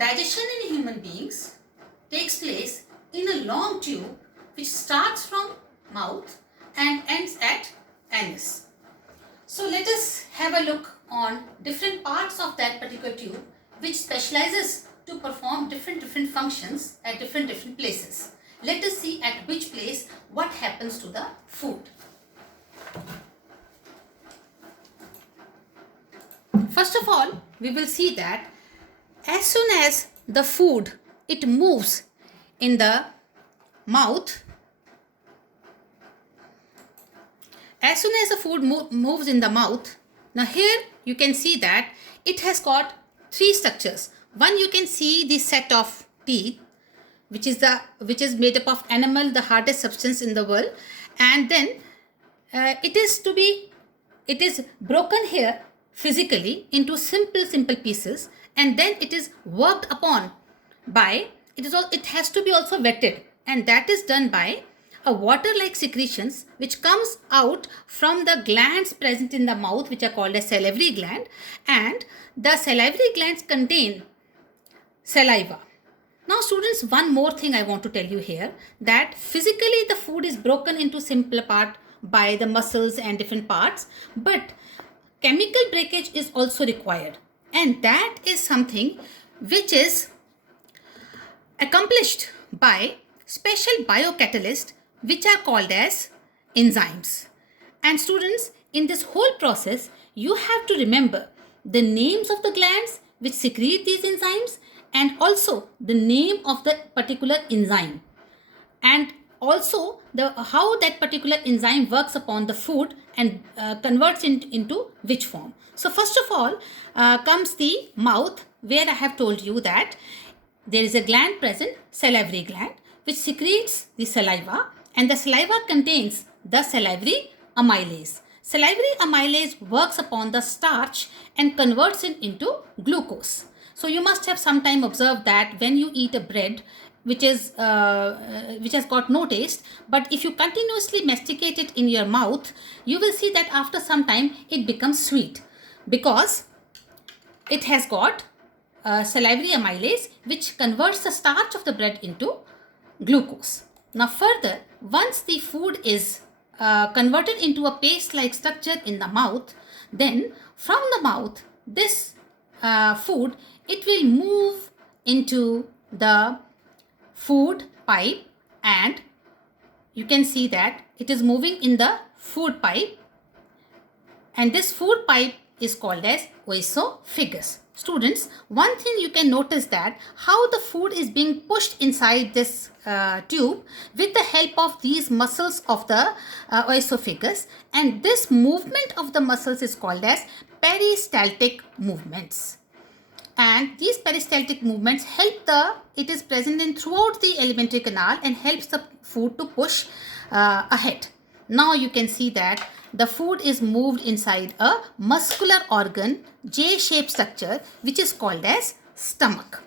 Digestion in human beings takes place in a long tube which starts from mouth and ends at anus. So let us have a look on different parts of that particular tube which specializes to perform different functions at different places. Let us see at which place what happens to the food. First of all, we will see that as soon as the food it moves in the mouth, as soon as the food moves in the mouth, now here you can see that it has got three structures. One, you can see the set of teeth, which is made up of enamel, the hardest substance in the world, and then it is broken here physically into simple pieces, and then it is worked upon by it has to be also wetted, and that is done by a water-like secretions which comes out from the glands present in the mouth, which are called as salivary gland, and the salivary glands contain saliva. Now students, one more thing I want to tell you here, that physically the food is broken into simple part by the muscles and different parts, but chemical breakage is also required, and that is something which is accomplished by special biocatalysts which are called as enzymes. And students, in this whole process you have to remember the names of the glands which secrete these enzymes, and also the name of the particular enzyme, and also how that particular enzyme works upon the food and converts it into which form. So first of all comes the mouth, where I have told you that there is a gland present, salivary gland, which secretes the saliva, and the saliva contains the salivary amylase. Salivary amylase works upon the starch and converts it into glucose. So you must have sometime observed that when you eat a bread which has got no taste, but if you continuously masticate it in your mouth, you will see that after some time it becomes sweet, because it has got salivary amylase which converts the starch of the bread into glucose. Now further, once the food is converted into a paste-like structure in the mouth, then from the mouth this food, it will move into the food pipe, and you can see that it is moving in the food pipe, and this food pipe is called as oesophagus. Students, one thing you can notice that how the food is being pushed inside this tube with the help of these muscles of the oesophagus, and this movement of the muscles is called as peristaltic movements. And these peristaltic movements it is present in throughout the alimentary canal and helps the food to push ahead. Now you can see that the food is moved inside a muscular organ, J-shaped structure, which is called as stomach.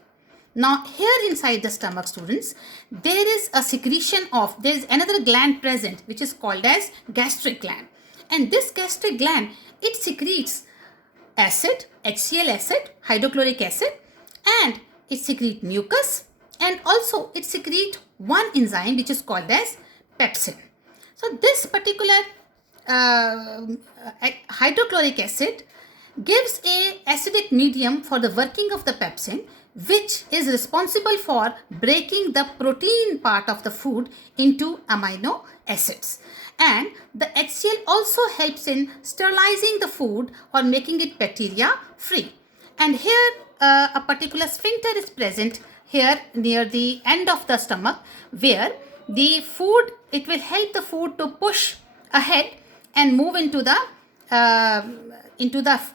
Now here inside the stomach, students, there is another gland present which is called as gastric gland. And this gastric gland, it secretes acid, HCl acid, hydrochloric acid, and it secretes mucus, and also it secretes one enzyme which is called as pepsin. So this particular hydrochloric acid gives a acidic medium for the working of the pepsin, which is responsible for breaking the protein part of the food into amino acids. And the HCl also helps in sterilizing the food or making it bacteria free. And here a particular sphincter is present here near the end of the stomach, where the food, it will help the food to push ahead and move into the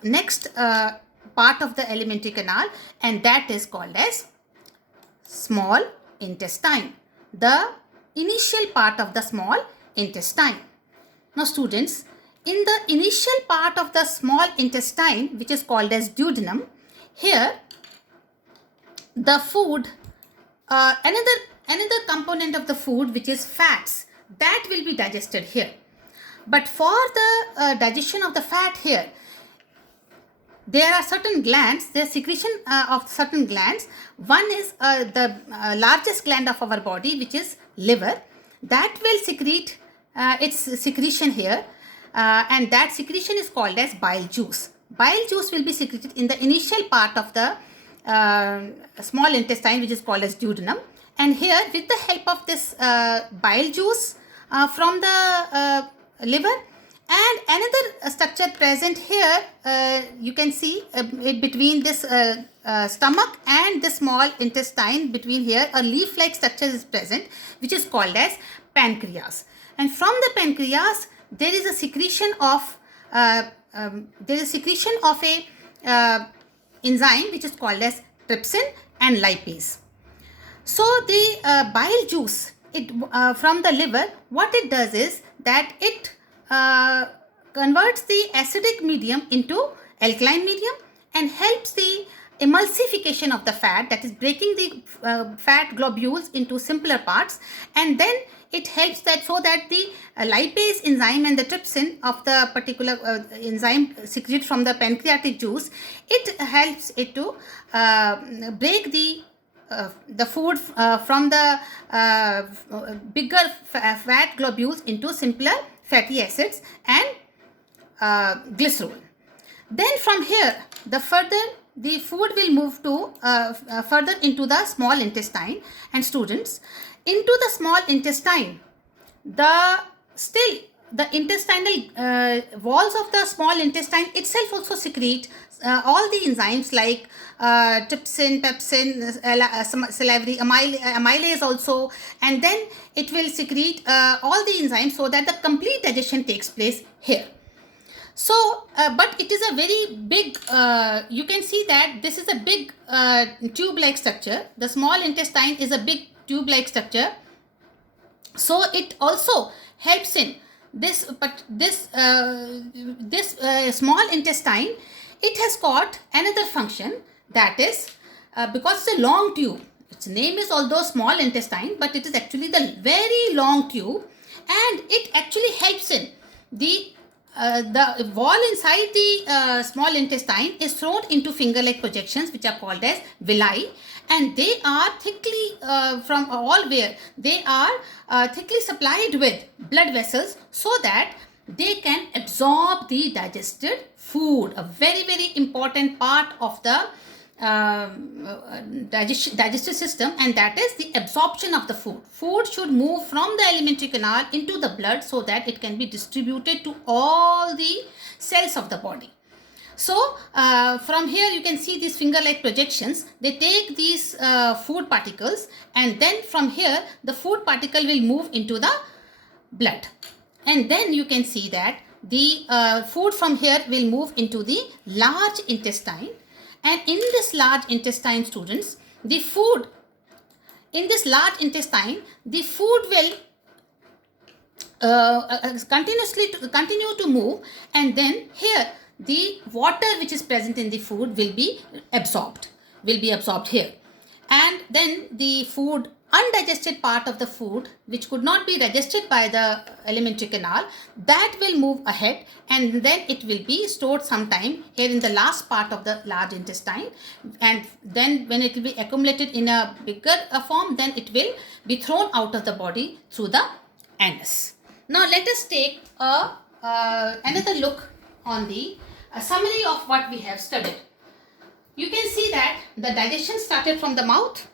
next part of the alimentary canal, and that is called as small intestine, the initial part of the small intestine. Now students, in the initial part of the small intestine, which is called as duodenum, here the food, another component of the food, which is fats, that will be digested here. But for the digestion of the fat here, there are certain glands, there is secretion of certain glands. One is the largest gland of our body, which is liver, that will secrete its secretion here, and that secretion is called as bile juice. Bile juice will be secreted in the initial part of the small intestine, which is called as duodenum. And here, with the help of this bile juice from the liver, and another structure present here, you can see it between this stomach and the small intestine, between here a leaf-like structure is present, which is called as pancreas. And from the pancreas, there is a secretion of a enzyme which is called as trypsin and lipase. So the bile juice from the liver, what it does is that it converts the acidic medium into alkaline medium and helps the emulsification of the fat, that is breaking the fat globules into simpler parts, and then it helps that so that the lipase enzyme and the trypsin of the particular enzyme secreted from the pancreatic juice, it helps it to break the food from the bigger fat globules into simpler fatty acids and glycerol. Then from here, the food will move to further into the small intestine. And students, into the small intestine, the intestinal walls of the small intestine itself also secrete all the enzymes like trypsin, pepsin, salivary amylase also, and then it will secrete all the enzymes so that the complete digestion takes place here. So, but it is a very big, you can see that this is a big tube-like structure. The small intestine is a big tube-like structure. So, it also helps in this, but this small intestine, it has got another function, that is because it's a long tube. Its name is although small intestine, but it is actually the very long tube, and it actually helps in the wall inside the small intestine is thrown into finger-like projections, which are called as villi, and they are thickly from all where they are thickly supplied with blood vessels so that they can absorb the digested food, a very, very important part of the digestive system, and that is the absorption of the food. Food should move from the alimentary canal into the blood so that it can be distributed to all the cells of the body. So from here you can see these finger-like projections. They take these food particles, and then from here the food particle will move into the blood, and then you can see that the food from here will move into the large intestine. And in this large intestine, students, the food in this large intestine, the food will continue to move, and then here the water which is present in the food will be absorbed here, and then the food, undigested part of the food which could not be digested by the alimentary canal, that will move ahead, and then it will be stored sometime here in the last part of the large intestine, and then when it will be accumulated in a bigger form, then it will be thrown out of the body through the anus. Now let us take another look on the summary of what we have studied. You can see that the digestion started from the mouth.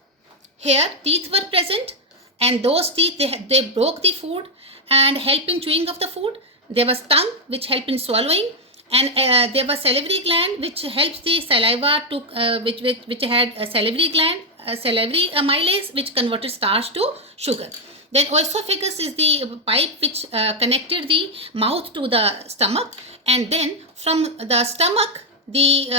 Here teeth were present, and those teeth they broke the food and helped in chewing of the food. There was tongue which helped in swallowing, and there was salivary gland which helps the saliva to which had a salivary gland, salivary amylase which converted starch to sugar. Then oesophagus is the pipe which connected the mouth to the stomach, and then from the stomach, the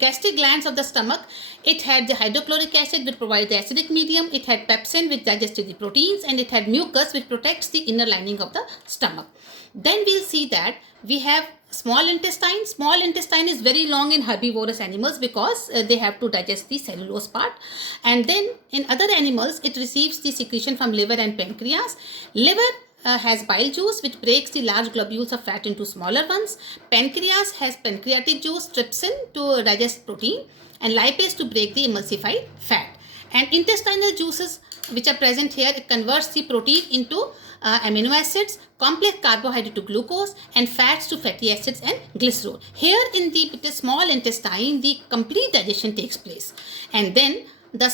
gastric glands of the stomach, it had the hydrochloric acid which provides the acidic medium, it had pepsin which digested the proteins, and it had mucus which protects the inner lining of the stomach. Then we'll see that we have small intestine. Small intestine is very long in herbivorous animals because they have to digest the cellulose part, and then in other animals it receives the secretion from liver and pancreas. Liver has bile juice, which breaks the large globules of fat into smaller ones. Pancreas has pancreatic juice, trypsin to digest protein, and lipase to break the emulsified fat. And intestinal juices, which are present here, it converts the protein into amino acids, complex carbohydrate to glucose, and fats to fatty acids and glycerol. Here in the small intestine, the complete digestion takes place. And then the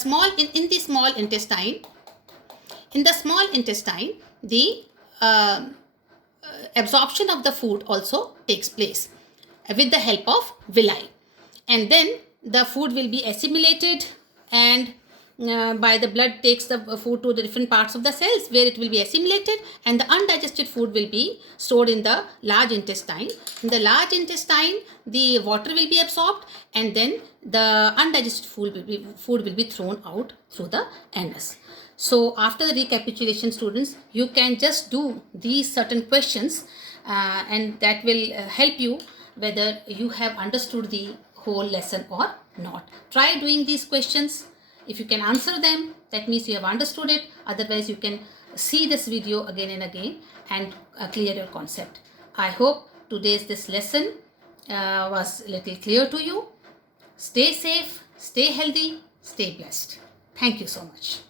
in the small intestine, the absorption of the food also takes place with the help of villi. And then the food will be assimilated, and by the blood takes the food to the different parts of the cells where it will be assimilated, and the undigested food will be stored in the large intestine. In the large intestine, the water will be absorbed, and then the undigested food will be thrown out through the anus. So after the recapitulation, students, you can just do these certain questions and that will help you whether you have understood the whole lesson or not. Try doing these questions. If you can answer them, that means you have understood it. Otherwise, you can see this video again and again and clear your concept. I hope today's this lesson was a little clear to you. Stay safe, stay healthy, stay blessed. Thank you so much.